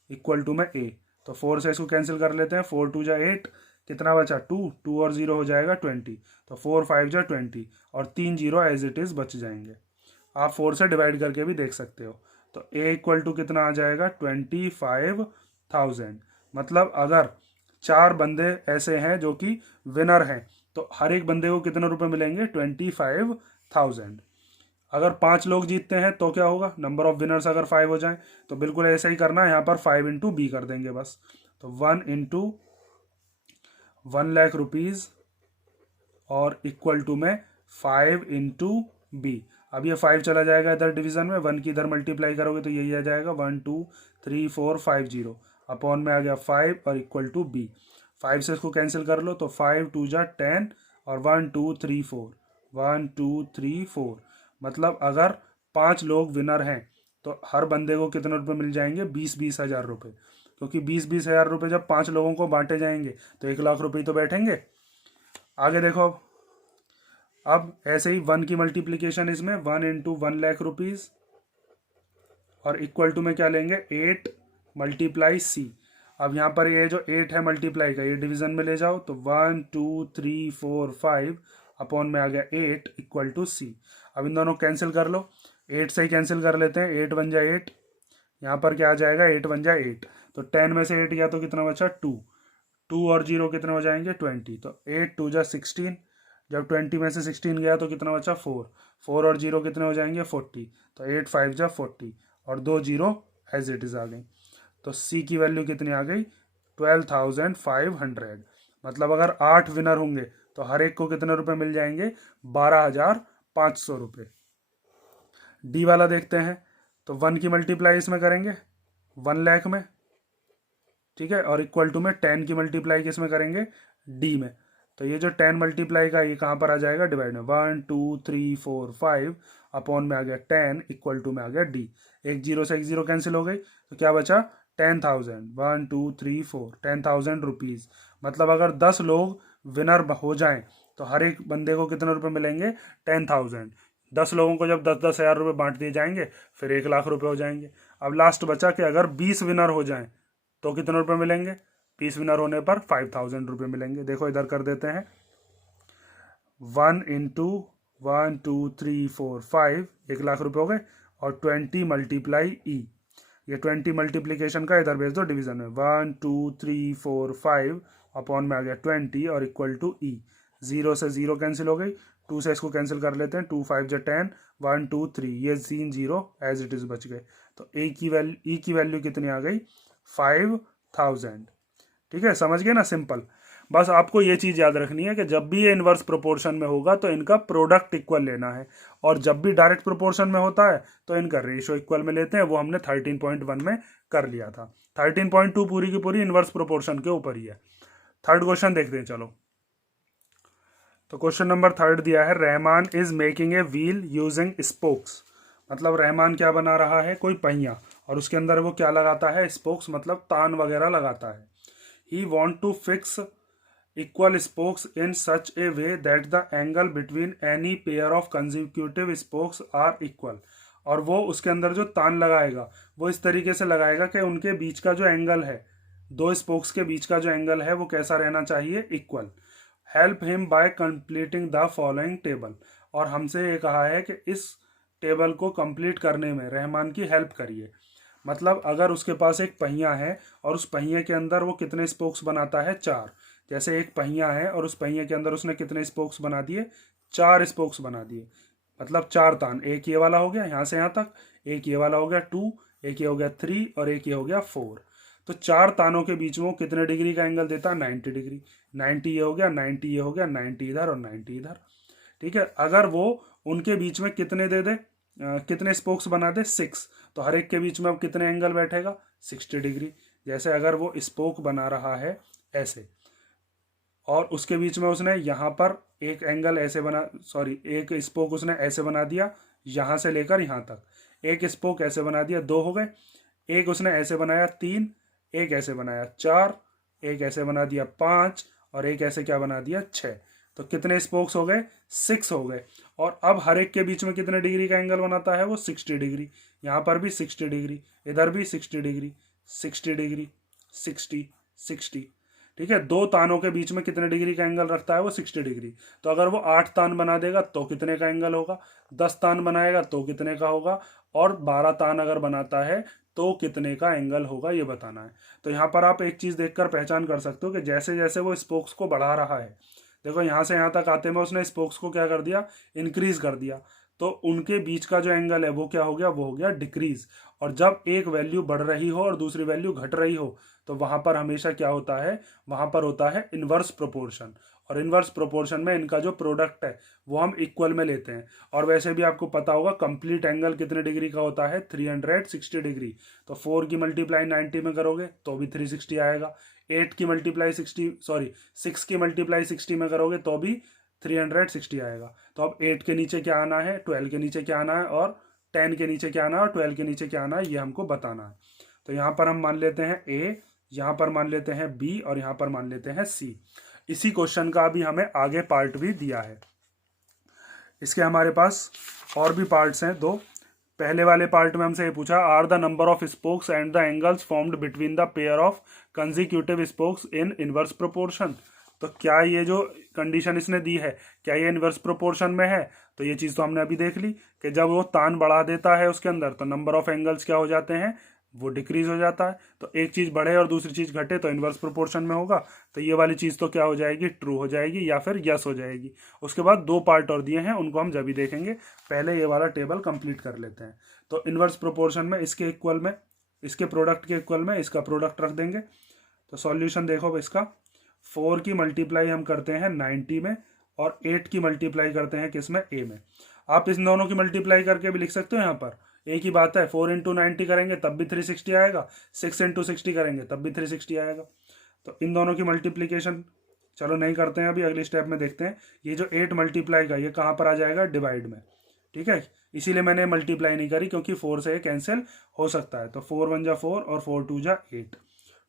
इक्वल टू में ए। तो 4 से इसको कैंसिल कर लेते हैं, 4 2 जा 8, कितना बचा 2, 2 और 0 हो जाएगा 20। तो 4 5 जा 20 और 3 0 एज इट इज़ बच जाएंगे। आप 4 से डिवाइड करके भी देख सकते हो। तो ए इक्वल टू कितना आ जाएगा, 25,000। मतलब अगर 4 बंदे ऐसे हैं जो कि विनर हैं तो हर एक बंदे को कितने रुपए मिलेंगे, 25,000। अगर 5 लोग जीतते हैं तो क्या होगा, नंबर ऑफ विनर्स अगर 5 हो जाए तो बिल्कुल ऐसा ही करना है, यहाँ पर 5 इंटू बी कर देंगे बस। तो 1 इंटू 1 लाख रुपीज़ और इक्वल टू में 5 इंटू बी। अब ये 5 चला जाएगा इधर डिवीजन में, 1 की इधर मल्टीप्लाई करोगे तो यही आ जाएगा 1 2 3 4 5 0 अपॉन में आ गया 5 और इक्वल टू बी। 5 से इसको कैंसिल कर लो तो 5 2 जा 10 और 1 2 3 4 1 2 3 4। मतलब अगर 5 लोग विनर हैं तो हर बंदे को कितने रुपए मिल जाएंगे, 20-20 हज़ार रुपये। क्योंकि 20-20 हज़ार रुपये जब 5 लोगों को बांटे जाएंगे तो 1 लाख रुपये तो बैठेंगे। आगे देखो, अब ऐसे ही 1 की मल्टीप्लीकेशन इसमें 1 इंटू 1,00,000 रुपीज़ और इक्वल टू में क्या लेंगे 8 मल्टीप्लाई सी। अब यहाँ पर ये जो 8 है मल्टीप्लाई का ये डिवीजन में ले जाओ तो 1 2 3 4 5 अपॉन में आ गया 8 इक्वल टू सी। अब इन दोनों कैंसिल कर लो, 8 से ही कैंसिल कर लेते हैं, 8 बन जाए 8, यहाँ पर क्या आ जाएगा 8 बन जाए 8, तो 10 में से 8 गया तो कितना बचा 2, 2 और 0 कितने हो जाएंगे 20, तो 8 2 जा 16, जब 20 में से 16 गया तो कितना बचा 4, 4 और 0 कितने हो जाएंगे 40, तो 8 5 जा 40 और 2 0 एज इट इज आ गई। तो सी की वैल्यू कितनी आ गई 12,500। मतलब अगर 8 विनर होंगे तो हर एक को कितने रुपए मिल जाएंगे 12,500 रुपये। डी वाला देखते हैं, तो 1 की मल्टीप्लाई इसमें करेंगे 1,00,000 में, ठीक है, और इक्वल टू में 10 की मल्टीप्लाई किसमें करेंगे डी में। तो ये जो 10 मल्टीप्लाई का ये कहाँ पर आ जाएगा डिवाइड में, 1 2 3 4 5 अपॉन में आ गया 10 इक्वल टू में आ गया डी। एक जीरो से एक जीरो कैंसिल हो गई तो क्या बचा 10,000, 1 2 3 4 10,000 रुपीज़। मतलब अगर 10 लोग विनर हो जाएं तो हर एक बंदे को कितने रुपए मिलेंगे 10,000। 10 लोगों को जब 10-10 हज़ार रुपये बांट दिए जाएंगे फिर 1,00,000 रुपये हो जाएंगे। अब लास्ट बचा कि अगर 20 विनर हो जाएं तो कितने रुपए मिलेंगे, 20 विनर होने पर 5,000 रुपये मिलेंगे। देखो इधर कर देते हैं 1 इंटू 1 2 3 4 5 1,00,000 रुपये हो गए और 20 मल्टीप्लाई ई, ये 20 मल्टीप्लीकेशन का इधर भेज दो डिवीजन में, 1 2 3 4 5 अपॉन में आ गया 20 और इक्वल टू ई। 0 से 0 कैंसिल हो गई, 2 से इसको कैंसिल कर लेते हैं, 2 5 जा 10 1 2 3 ये 3 0 एज इट इज बच गए। तो ए की वैल्यू ई की वैल्यू कितनी आ गई 5,000। ठीक है, समझ गए ना, सिंपल। बस आपको ये चीज़ याद रखनी है कि जब भी ये इन्वर्स प्रोपोर्शन में होगा तो इनका प्रोडक्ट इक्वल लेना है, और जब भी डायरेक्ट प्रोपोर्शन में होता है तो इनका रेशियो इक्वल में लेते हैं। वो हमने 13.1 में कर लिया था। 13.2 पूरी की पूरी इन्वर्स प्रोपोर्शन के ऊपर ही है। थर्ड क्वेश्चन देखते हैं चलो। तो क्वेश्चन नंबर 3 दिया है, Rahman is making a wheel using spokes. मतलब रहमान क्या बना रहा है, कोई पहिया, और उसके अंदर वो क्या लगाता है स्पोक्स, मतलब तान वगैरह लगाता है। He want to fix equal spokes in such a way that the angle between any pair of consecutive spokes are equal। और वो उसके अंदर जो तान लगाएगा वो इस तरीके से लगाएगा कि उनके बीच का जो एंगल है, दो स्पोक्स के बीच का जो एंगल है वो कैसा रहना चाहिए equal. Help him by completing the following table. और हमसे ये कहा है कि इस टेबल को कंप्लीट करने में रहमान की हेल्प करिए। मतलब अगर उसके पास एक पहिया है और उस पहिए के अंदर वो कितने स्पोक्स बनाता है 4, जैसे एक पहिया है और उस पहिए के अंदर उसने कितने स्पोक्स बना दिए 4 स्पोक्स बना दिए, मतलब 4 तान। एक ये वाला हो गया यहाँ से यहाँ तक, एक ये वाला हो गया 2, एक ये हो गया 3 और एक ये हो गया 4। तो 4 तानों के बीच में वो कितने डिग्री का एंगल देता है 90 डिग्री। 90 ये हो गया, 90 ये हो गया, 90 इधर और 90 इधर। ठीक है, अगर वो उनके बीच में कितने दे दे कितने स्पोक्स बना दे 6, तो हर एक के बीच में अब कितने एंगल बैठेगा 60 डिग्री। जैसे अगर वो स्पोक बना रहा है ऐसे और उसके बीच में उसने यहाँ पर एक एंगल ऐसे बना, सॉरी एक स्पोक उसने ऐसे बना दिया यहाँ से लेकर यहाँ तक, एक स्पोक ऐसे बना दिया, 2 हो गए। एक उसने ऐसे बनाया 3, एक ऐसे बनाया 4, एक ऐसे बना दिया 5 और एक ऐसे क्या बना दिया 6। तो कितने स्पोक्स हो गए 6 हो गए। और अब हर एक के बीच में कितने डिग्री का एंगल बनाता है वो 60 डिग्री। यहाँ पर भी 60 डिग्री, इधर भी 60 डिग्री, 60 डिग्री, 60 60। ठीक है, 2 तानों के बीच में कितने डिग्री का एंगल रखता है वो 60 डिग्री। तो अगर वो 8 तान बना देगा तो कितने का एंगल होगा, 10 तान बनाएगा तो कितने का होगा, और 12 तान अगर बनाता है तो कितने का एंगल होगा, ये बताना है। तो यहाँ पर आप एक चीज़ देखकर पहचान कर सकते हो कि जैसे जैसे वो स्पोक्स को बढ़ा रहा है, देखो यहाँ से यहाँ तक आते में उसने स्पोक्स को क्या कर दिया इंक्रीज कर दिया, तो उनके बीच का जो एंगल है वो क्या हो गया, वो हो गया डिक्रीज। और जब एक वैल्यू बढ़ रही हो और दूसरी वैल्यू घट रही हो तो वहां पर हमेशा क्या होता है, वहां पर होता है इनवर्स प्रोपोर्शन। और इनवर्स प्रोपोर्शन में इनका जो प्रोडक्ट है वो हम इक्वल में लेते हैं। और वैसे भी आपको पता होगा कंप्लीट एंगल कितने डिग्री का होता है 360 डिग्री। तो 4 की मल्टीप्लाई 90 में करोगे तो भी 360 आएगा। 8 की मल्टीप्लाई 6 की मल्टीप्लाई 60 में करोगे तो भी 360 आएगा। तो अब 8 के नीचे क्या आना है, 12 के नीचे क्या आना है, और 10 के नीचे क्या आना है और 12 के नीचे क्या आना है, ये हमको बताना है। तो यहाँ पर हम मान लेते हैं A, यहाँ पर मान लेते हैं B और यहाँ पर मान लेते हैं C। इसी क्वेश्चन का अभी हमें आगे पार्ट भी दिया है। इसके हमारे पास और भी पार्ट्स हैं दो। पहले वाले पार्ट में हमसे ये पूछा, are the number of spokes and the angles formed between the pair of consecutive spokes in inverse proportion. तो क्या ये जो कंडीशन इसने दी है, क्या ये इनवर्स प्रोपोर्शन में है? तो ये चीज़ तो हमने अभी देख ली कि जब वो तान बढ़ा देता है उसके अंदर तो नंबर ऑफ एंगल्स क्या हो जाते हैं, वो डिक्रीज हो जाता है। तो एक चीज़ बढ़े और दूसरी चीज़ घटे तो इनवर्स प्रोपोर्शन में होगा। तो ये वाली चीज़ तो क्या हो जाएगी, ट्रू हो जाएगी या फिर यस हो जाएगी। उसके बाद दो पार्ट और दिए हैं, उनको हम जब भी देखेंगे। पहले ये वाला टेबल कंप्लीट कर लेते हैं। तो इनवर्स प्रोपोर्शन में इसके इक्वल में, इसके प्रोडक्ट के इक्वल में इसका प्रोडक्ट रख देंगे। तो सॉल्यूशन देखो इसका, 4 की मल्टीप्लाई हम करते हैं 90 में और 8 की मल्टीप्लाई करते हैं किस में, ए में। आप इन दोनों की मल्टीप्लाई करके भी लिख सकते हो। यहाँ पर एक ही बात है, 4 इंटू 90 करेंगे तब भी 360 आएगा, 6 इंटू 60 करेंगे तब भी 360 आएगा। तो इन दोनों की मल्टीप्लीकेशन चलो नहीं करते हैं, अभी अगले स्टेप में देखते हैं। ये जो 8 मल्टीप्लाई का ये कहाँ पर आ जाएगा, डिवाइड में। ठीक है, इसीलिए मैंने मल्टीप्लाई नहीं करी क्योंकि 4 से ये कैंसिल हो सकता है। तो 4 1 जा 4 और 4 2 जा 8।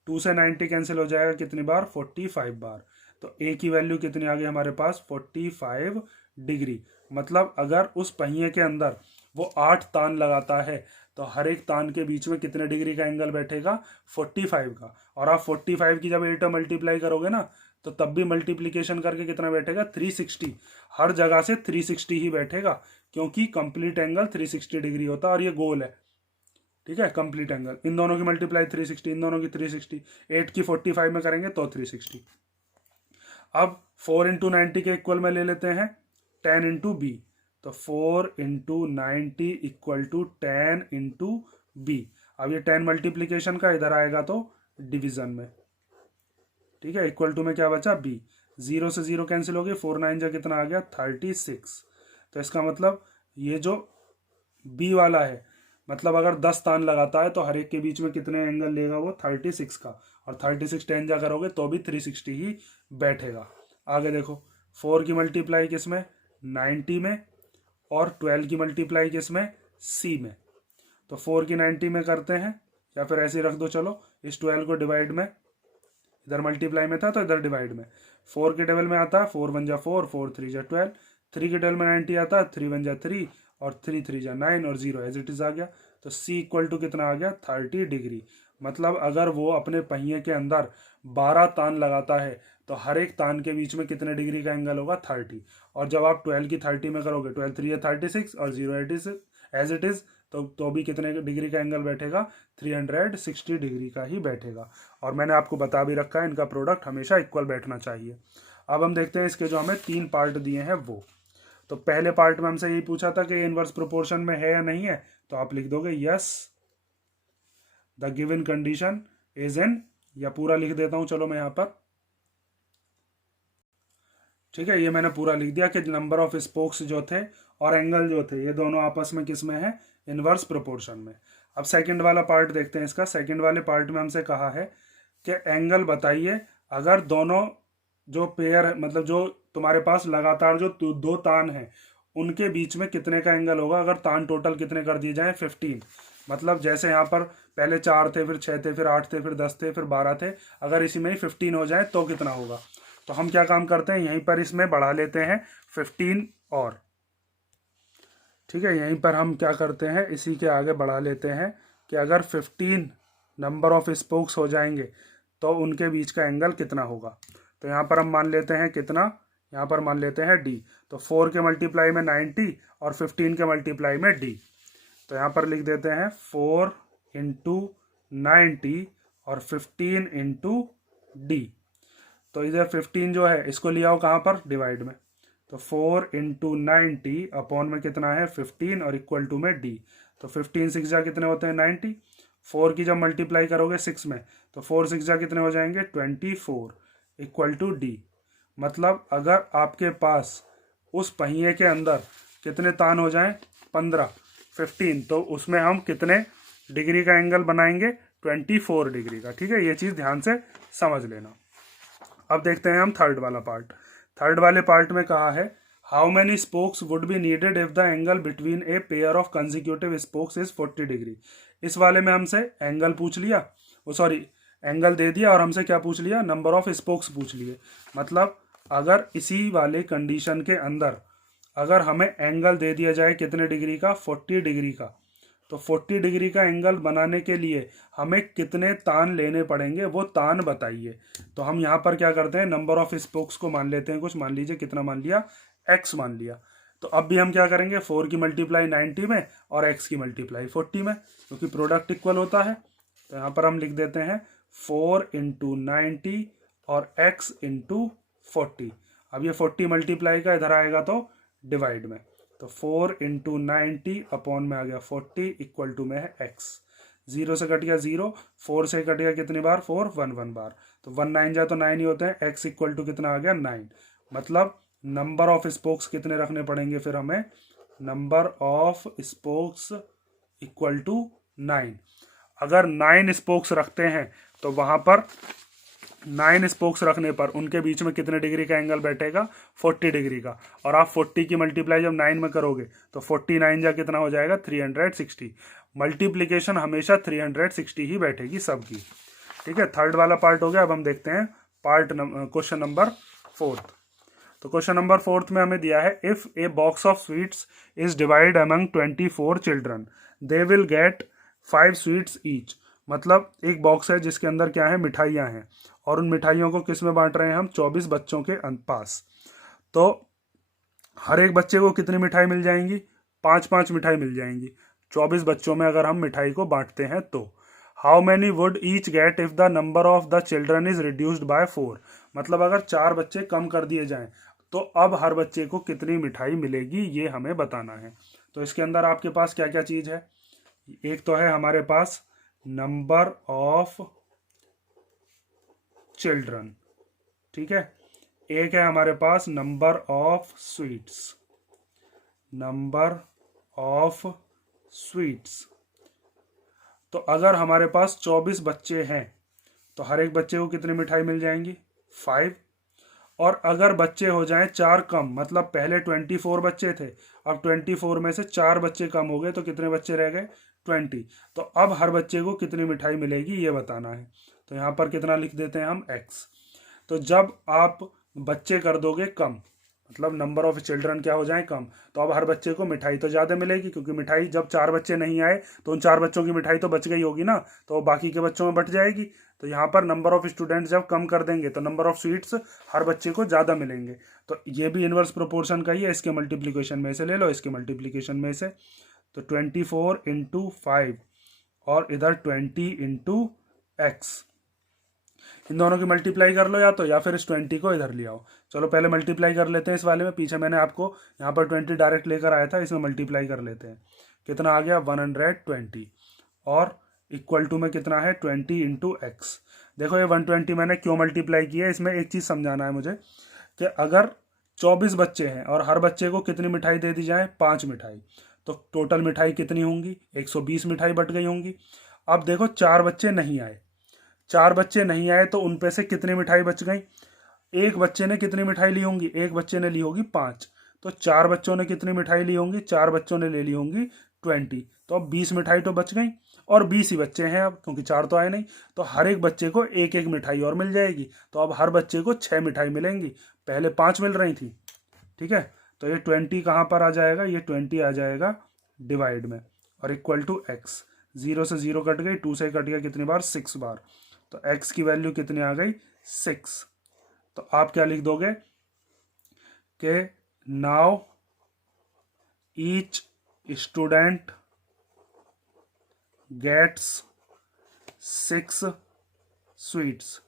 2 से 90 कैंसिल हो जाएगा कितनी बार, 45 बार। तो ए की वैल्यू कितनी आ गई हमारे पास, 45 डिग्री। मतलब अगर उस पहिए के अंदर वो 8 तान लगाता है तो हर एक तान के बीच में कितने डिग्री का एंगल बैठेगा, 45 का। और आप 45 की जब 8 मल्टीप्लाई करोगे ना तो तब भी मल्टीप्लीकेशन करके कितना बैठेगा, 360। हर जगह से 360 ही बैठेगा क्योंकि कंप्लीट एंगल 360 डिग्री होता है और ये गोल है। ठीक है, कंप्लीट एंगल। इन दोनों की मल्टीप्लाई 360, इन दोनों की 360, 8 की 45 में करेंगे तो 360। अब 4 इंटू 90 के इक्वल में ले लेते हैं 10 इंटू बी। तो 4 into 90 equal to 10 into B. अब ये 10 मल्टीप्लीकेशन का इधर आएगा तो डिवीजन में। ठीक है, इक्वल टू में क्या बचा, बी। 0 से 0 कैंसिल हो गई, 4 9 जा कितना आ गया, 36। तो इसका मतलब ये जो बी वाला है, मतलब अगर 10 तान लगाता है तो हर एक के बीच में कितने एंगल लेगा वो, 36 का। और 36 10 जा करोगे तो भी 360 ही बैठेगा। आगे देखो, 4 की मल्टीप्लाई किस में, 90 में, और 12 की मल्टीप्लाई किस में, सी में। तो 4 की 90 में करते हैं या फिर ऐसे रख दो, चलो इस 12 को डिवाइड में, इधर मल्टीप्लाई में था तो इधर डिवाइड में। 4 के टेबल में आता है 4 1 जा 4, 4 3 जा 12। 3 के टेबल में 90 आता है, 3 1 जा 3 और 3 3 जा 9 और 0 एज इट इज आ गया। तो सी इक्वल टू कितना आ गया, 30 डिग्री। मतलब अगर वो अपने पहिए के अंदर 12 तान लगाता है तो हर एक तान के बीच में कितने डिग्री का एंगल होगा, 30। और जब आप 12 की 30 में करोगे, 12 3 या 36 और 0 एज इट इज, तो भी कितने डिग्री का एंगल बैठेगा, 360 डिग्री का ही बैठेगा। और मैंने आपको बता भी रखा है इनका प्रोडक्ट हमेशा इक्वल बैठना चाहिए। अब हम देखते हैं इसके जो हमें 3 पार्ट दिए हैं वो। तो पहले पार्ट में हमसे यही पूछा था कि ये इनवर्स प्रोपोर्शन में है या नहीं है। तो आप लिख दोगे yes the given condition is in, या पूरा लिख देता हूं चलो मैं यहाँ पर। ठीक है, ये मैंने पूरा लिख दिया कि नंबर ऑफ स्पोक्स जो थे और एंगल जो थे ये दोनों आपस में किस में है, इनवर्स प्रोपोर्शन में। अब सेकंड वाला पार्ट देखते हैं इसका। सेकंड वाले पार्ट में हमसे कहा है कि एंगल बताइए अगर दोनों जो पेयर, मतलब जो तुम्हारे पास लगातार जो दो तान है उनके बीच में कितने का एंगल होगा अगर तान टोटल कितने कर दिए जाएं, 15। मतलब जैसे यहाँ पर पहले 4 थे, फिर 6 थे, फिर 8 थे, फिर 10 थे, फिर 12 थे, अगर इसी में ही 15 हो जाए तो कितना होगा। तो हम क्या काम करते हैं, यहीं पर इसमें बढ़ा लेते हैं 15 और। ठीक है, यहीं पर हम क्या करते हैं, इसी के आगे बढ़ा लेते हैं कि अगर 15 नंबर ऑफ स्पोक्स हो जाएंगे तो उनके बीच का एंगल कितना होगा। तो यहाँ पर हम मान लेते हैं कितना, यहाँ पर मान लेते हैं डी। तो 4 के मल्टीप्लाई में 90 और 15 के मल्टीप्लाई में डी। तो यहाँ पर लिख देते हैं 4 इंटू 90 और 15 इंटू डी। तो इधर 15 जो है इसको लिया हो कहाँ पर, डिवाइड में। तो 4 इंटू 90 अपॉन में कितना है, 15 और इक्वल टू में डी। तो 15 6 जा कितने होते हैं, 90। 4 की जब मल्टीप्लाई करोगे 6 में तो 4 6 जा कितने हो जाएंगे, 24 इक्वल टू डी। मतलब अगर आपके पास उस पहिए के अंदर कितने तान हो जाएं, 15 तो उसमें हम कितने डिग्री का एंगल बनाएंगे, 24 डिग्री का। ठीक है, ये चीज़ ध्यान से समझ लेना। अब देखते हैं हम थर्ड वाला पार्ट। थर्ड वाले पार्ट में कहा है how many spokes would be needed if the angle between a pair of consecutive spokes is 40 degree. इस वाले में हमसे एंगल पूछ लिया, वो सॉरी एंगल दे दिया और हमसे क्या पूछ लिया, नंबर ऑफ स्पोक्स पूछ लिए। मतलब अगर इसी वाले कंडीशन के अंदर अगर हमें एंगल दे दिया जाए कितने डिग्री का, 40 डिग्री का, तो 40 डिग्री का एंगल बनाने के लिए हमें कितने तान लेने पड़ेंगे, वो तान बताइए। तो हम यहाँ पर क्या करते हैं, नंबर ऑफ स्पोक्स को मान लेते हैं कुछ, मान लीजिए कितना मान लिया, x मान लिया। तो अब भी हम क्या करेंगे, 4 की मल्टीप्लाई 90 में और x की मल्टीप्लाई 40 में, क्योंकि प्रोडक्ट इक्वल होता है। तो यहाँ पर हम लिख देते हैं 4 इंटू 90 और x इंटू 40। अब ये 40 मल्टीप्लाई का इधर आएगा तो डिवाइड में, तो 4 इंटू 90 अपॉन में आ गया 40 इक्वल टू में है x। 0 से कट गया 0, 4 से कट गया कितनी बार, 4, 1 बार, तो 1 9 जाए तो 9 ही होते हैं। x इक्वल टू कितना आ गया, 9। मतलब नंबर ऑफ स्पोक्स कितने रखने पड़ेंगे फिर हमें, number of spokes equal to 9। अगर 9 स्पोक्स रखते हैं तो वहां पर 9 स्पोक्स रखने पर उनके बीच में कितने डिग्री का एंगल बैठेगा, 40 डिग्री का। और आप 40 की मल्टीप्लाई जब 9 में करोगे तो 49 जा कितना हो जाएगा, 360। मल्टीप्लीकेशन हमेशा 360 ही बैठेगी सबकी। ठीक है, थर्ड वाला पार्ट हो गया। अब हम देखते हैं पार्ट क्वेश्चन नंबर 4। तो क्वेश्चन नंबर 4 में हमें दिया है, if a box of sweets is divide among 24 children they will get 5 sweets each. मतलब एक बॉक्स है जिसके अंदर क्या है, मिठाइयाँ हैं, और उन मिठाइयों को किस में बांट रहे हैं हम, 24 बच्चों के पास। तो हर एक बच्चे को कितनी मिठाई मिल जाएंगी, 5-5 मिठाई मिल जाएंगी 24 बच्चों में अगर हम मिठाई को बांटते हैं तो। How many would each get if the number of the children is reduced by 4। मतलब अगर 4 बच्चे कम कर दिए जाएं तो अब हर बच्चे को कितनी मिठाई मिलेगी, ये हमें बताना है। तो इसके अंदर आपके पास क्या क्या चीज है, एक तो है हमारे पास नंबर ऑफ चिल्ड्रन, ठीक है, एक है हमारे पास number of sweets, number of sweets. तो अगर हमारे पास 24 बच्चे हैं तो हर एक बच्चे को कितनी मिठाई मिल जाएंगी, 5। और अगर बच्चे हो जाएं 4 कम, मतलब पहले 24 बच्चे थे, अब 24 में से 4 बच्चे कम हो गए तो कितने बच्चे रह गए, 20। तो अब हर बच्चे को कितनी मिठाई मिलेगी ये बताना है। तो यहाँ पर कितना लिख देते हैं हम, x। तो जब आप बच्चे कर दोगे कम, मतलब नंबर ऑफ चिल्ड्रन क्या हो जाए कम, तो अब हर बच्चे को मिठाई तो ज़्यादा मिलेगी, क्योंकि मिठाई जब 4 बच्चे नहीं आए तो उन 4 बच्चों की मिठाई तो बच गई होगी ना, तो बाकी के बच्चों में बट जाएगी। तो यहाँ पर नंबर ऑफ स्टूडेंट्स जब कम कर देंगे तो नंबर ऑफ स्वीट्स हर बच्चे को ज़्यादा मिलेंगे। तो ये भी इनवर्स प्रोपोर्शन का ही है, इसके मल्टीप्लीकेशन में से ले लो, इसके मल्टीप्लीकेशन में से। तो 24 इंटू 5 और इधर 20 इंटू एक्स, इन दोनों की मल्टीप्लाई कर लो या फिर इस 20 को इधर ले आओ। चलो पहले मल्टीप्लाई कर लेते हैं इस वाले में, पीछे मैंने आपको यहाँ पर 20 डायरेक्ट लेकर आया था, इसमें मल्टीप्लाई कर लेते हैं। कितना आ गया, 120, और इक्वल टू में कितना है, 20 इंटू एक्स। देखो ये 120 मैंने क्यों मल्टीप्लाई किया है, इसमें एक चीज़ समझाना है मुझे कि अगर 24 बच्चे हैं और हर बच्चे को कितनी मिठाई दे दी जाए, 5 मिठाई, तो टोटल मिठाई कितनी होंगी, 120 मिठाई बट गई होंगी। अब देखो 4 बच्चे नहीं आए, 4 बच्चे नहीं आए तो उन पे से कितनी मिठाई बच गई, एक बच्चे ने कितनी मिठाई ली होंगी, एक बच्चे ने ली होगी 5। तो 4 बच्चों ने कितनी मिठाई ली होंगी, 4 बच्चों ने ले ली होंगी 20। तो अब 20 मिठाई तो बच गई, और 20 ही बच्चे हैं अब, क्योंकि 4 तो आए नहीं। तो हर एक बच्चे को एक एक मिठाई और मिल जाएगी, तो अब हर बच्चे को 6 मिठाई मिलेंगी, पहले 5 मिल रही थी। ठीक है, तो ये 20 कहाँ पर आ जाएगा, ये 20 आ जाएगा डिवाइड में, और इक्वल टू एक्स। 0 से 0 कट गई, 2 से कट गया कितनी बार, 6 बार। तो x की वैल्यू कितनी आ गई, 6। तो आप क्या लिख दोगे कि now each student gets 6 sweets.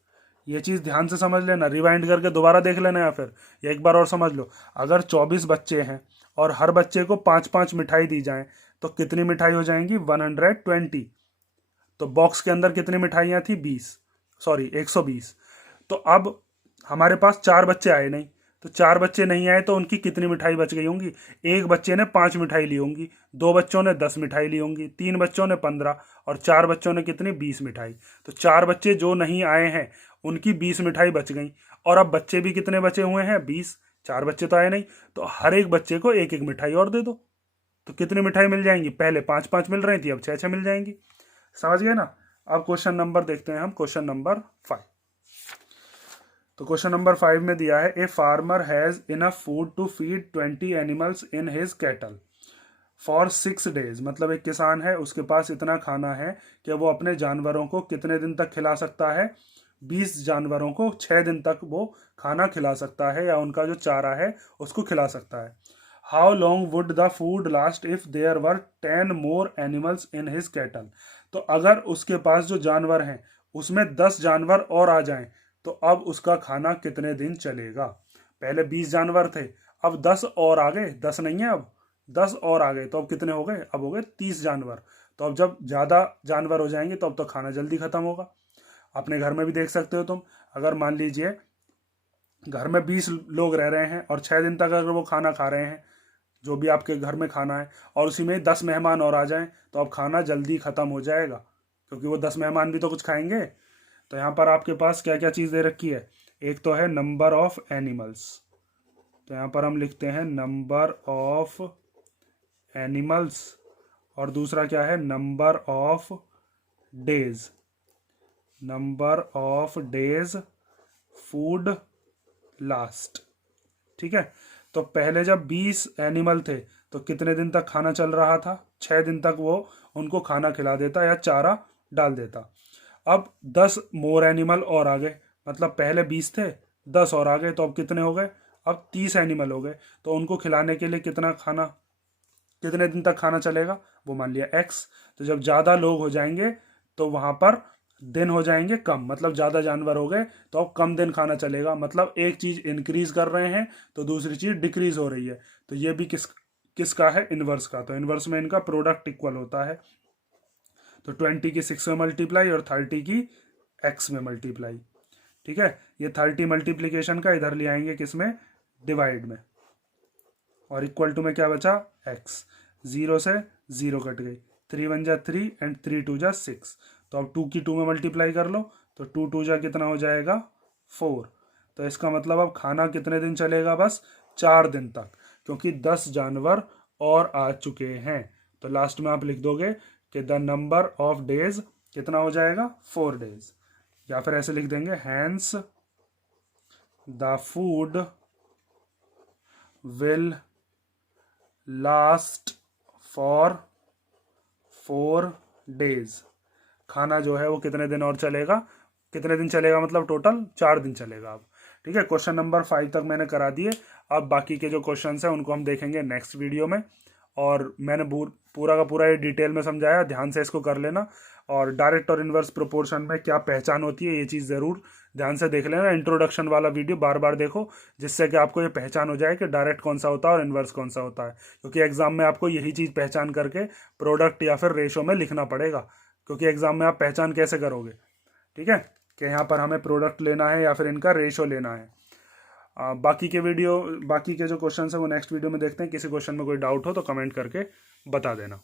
ये चीज़ ध्यान से समझ लेना, रिवाइंड करके दोबारा देख लेना, या फिर एक बार और समझ लो। अगर 24 बच्चे हैं और हर बच्चे को 5-5 मिठाई दी जाए तो कितनी मिठाई हो जाएंगी, 120। तो बॉक्स के अंदर कितनी मिठाइयाँ थी, 120। तो अब हमारे पास 4 बच्चे आए नहीं, तो 4 बच्चे नहीं आए तो उनकी कितनी मिठाई बच गई होंगी, एक बच्चे ने 5 मिठाई ली होंगी, 2 बच्चों ने 10 मिठाई ली होंगी, 3 बच्चों ने 15, और 4 बच्चों ने कितनी, 20 मिठाई। तो 4 बच्चे जो नहीं आए हैं उनकी 20 मिठाई बच गई, और अब बच्चे भी कितने बचे हुए हैं, 20। 4 बच्चे तो आए नहीं, तो हर एक बच्चे को एक एक मिठाई और दे दो, तो कितनी मिठाई मिल जाएंगी, पहले 5-5 मिल रही थी, अब 6-6 मिल जाएंगी। समझ गए ना। अब क्वेश्चन नंबर देखते हैं हम, क्वेश्चन नंबर 5। तो क्वेश्चन नंबर 5 में दिया है a farmer has enough food to feed 20 animals in his cattle for 6 days. मतलब एक किसान है, उसके पास इतना खाना है कि वो अपने जानवरों को कितने दिन तक खिला सकता है? 20 जानवरों को 6 दिन तक वो खाना खिला सकता है, या उनका जो चारा है उसको खिला सकता है। How long would the food last if there were 10 more animals in his cattle. तो अगर उसके पास जो जानवर हैं उसमें 10 जानवर और आ जाएं तो अब उसका खाना कितने दिन चलेगा? पहले 20 जानवर थे, अब 10 और आ गए, 10 नहीं है अब 10 और आ गए, तो अब कितने हो गए? अब हो गए 30 जानवर। तो अब जब ज़्यादा जानवर हो जाएंगे तो अब तो खाना जल्दी खत्म होगा। अपने घर में भी देख सकते हो तुम, अगर मान लीजिए घर में 20 लोग रह रहे हैं और 6 दिन तक अगर वो खाना खा रहे हैं, जो भी आपके घर में खाना है, और उसी में 10 मेहमान और आ जाएं तो अब खाना जल्दी ख़त्म हो जाएगा, क्योंकि वो 10 मेहमान भी तो कुछ खाएंगे। तो यहाँ पर आपके पास क्या क्या चीज़ दे रखी है? एक तो है नंबर ऑफ एनिमल्स, तो यहाँ पर हम लिखते हैं नंबर ऑफ एनिमल्स, और दूसरा क्या है? Number of days, number of days food last. ठीक है, तो पहले जब 20 एनिमल थे तो कितने दिन तक खाना चल रहा था? 6 दिन तक वो उनको खाना खिला देता या चारा डाल देता। अब 10 मोर एनिमल और आ गए, मतलब पहले 20 थे, 10 और आ गए, तो अब कितने हो गए? अब 30 एनिमल हो गए। तो उनको खिलाने के लिए कितना खाना, कितने दिन तक खाना चलेगा? वो मान लिया x। तो जब ज़्यादा लोग हो जाएंगे तो वहाँ पर दिन हो जाएंगे कम, मतलब ज़्यादा जानवर हो गए तो अब कम दिन खाना चलेगा। मतलब एक चीज़ इंक्रीज कर रहे हैं तो दूसरी चीज़ डिक्रीज हो रही है। तो ये भी किसका है? इनवर्स का। तो इनवर्स में इनका प्रोडक्ट इक्वल होता है। तो 20 की 6 में मल्टीप्लाई और 30 की x में मल्टीप्लाई। ठीक है, ये 30 मल्टीप्लीकेशन का इधर ले आएंगे किसमें? डिवाइड में। और इक्वल टू में क्या बचा? x। 0 से 0 कट गई, 3 1 जा 3 एंड 3 2 जा 6। तो अब 2 की 2 में मल्टीप्लाई कर लो, तो 2 2 जा कितना हो जाएगा? 4। तो इसका मतलब अब खाना कितने दिन चलेगा? बस 4 दिन तक, क्योंकि 10 जानवर और आ चुके हैं। तो लास्ट में आप लिख दोगे कि द नंबर ऑफ डेज कितना हो जाएगा? 4 डेज। या फिर ऐसे लिख देंगे hence the food will last for 4 days. खाना जो है वो कितने दिन और चलेगा? कितने दिन चलेगा मतलब टोटल 4 दिन चलेगा अब। ठीक है, क्वेश्चन नंबर 5 तक मैंने करा दिए। अब बाकी के जो क्वेश्चन हैं उनको हम देखेंगे नेक्स्ट वीडियो में। और मैंने पूरा का पूरा ये डिटेल में समझाया, ध्यान से इसको कर लेना। और डायरेक्ट और इनवर्स प्रोपोर्शन में क्या पहचान होती है ये चीज़ ज़रूर ध्यान से देख लेना। इंट्रोडक्शन वाला वीडियो बार बार देखो, जिससे कि आपको ये पहचान हो जाए कि डायरेक्ट कौन सा होता है और इनवर्स कौन सा होता है। क्योंकि एग्जाम में आपको यही चीज़ पहचान करके प्रोडक्ट या फिर रेशो में लिखना पड़ेगा, क्योंकि एग्जाम में आप पहचान कैसे करोगे? ठीक है, कि यहाँ पर हमें प्रोडक्ट लेना है या फिर इनका रेशो लेना है। बाकी के जो क्वेश्चन है वो नेक्स्ट वीडियो में देखते हैं। किसी क्वेश्चन में कोई डाउट हो तो कमेंट करके बता देना।